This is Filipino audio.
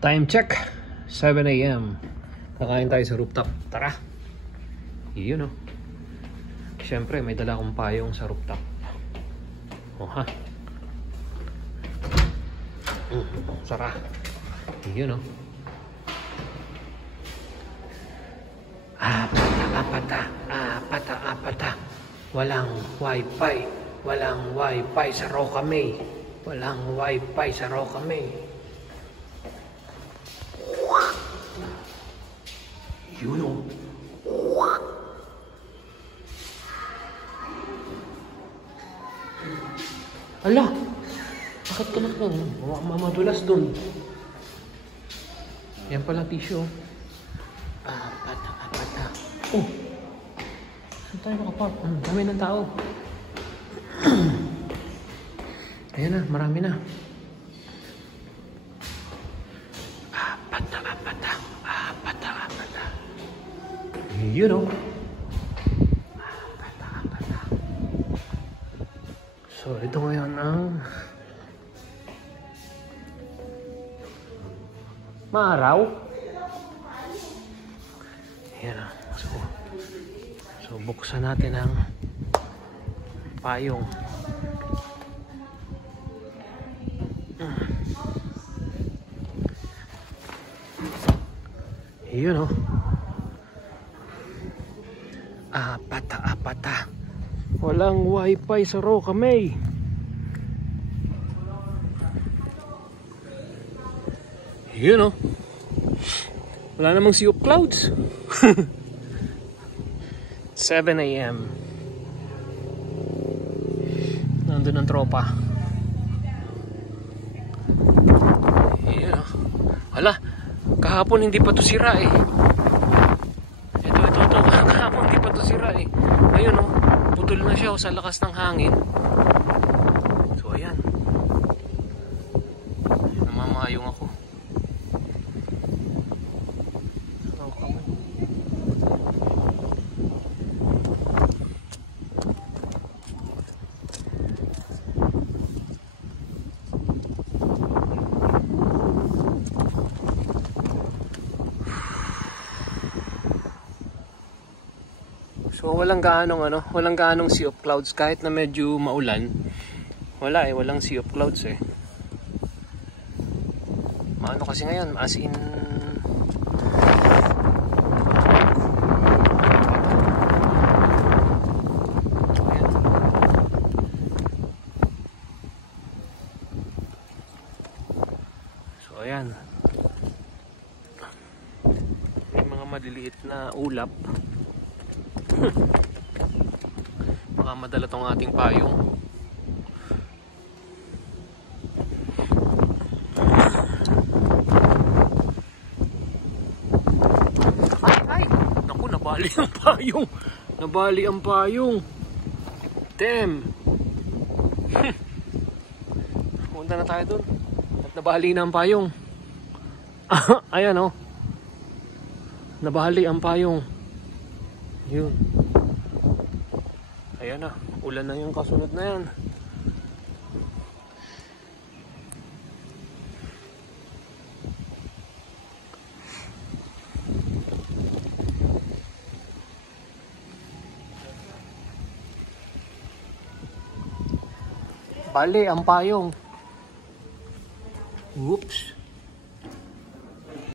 Time check, 7 AM. Kakain tayo sa rooftop. Tara. Yun o. Siyempre, may dala akong payong sa rooftop. O ha. Sara. Yun o. Apata. Walang wifi. Walang wifi sa Roca May. Walang wifi sa Roca May. Yun o. Ala, bakit ka na kang madulas dun? Yan pala tissue. Apata. Oh, saan tayo nakapark? Dami ng tao. Ayan na, marami na. Apata. Yun o. Apata. So, ito ngayon ang maaraw. Ayan na. So, buksan natin ang payong. Yun o. Apata. Walang wifi sa Roca May. Yun o. Wala namang sea of clouds. 7 AM. Nandun ang tropa. Yun o. Hala, kahapon hindi pa to sira eh. Ito. Kahapon hindi pa to sira eh. Ayun o. Putol na siya sa lakas ng hangin. So ayan. Namamayong ako. So walang gaanong sea of clouds kahit na medyo maulan. Walang sea of clouds eh. Maano kasi ngayon, as in ayan. So ayan. May mga maliliit na ulap. Baka madala tong ating payong. Ay! Naku, nabali ang payong. Damn. Punta na tayo dun. At nabali na ang payong. Ayan o. Nabali ang payong. Yun. Ayan na, ulan na yung kasunod na yan. Bali ang payong. Oops.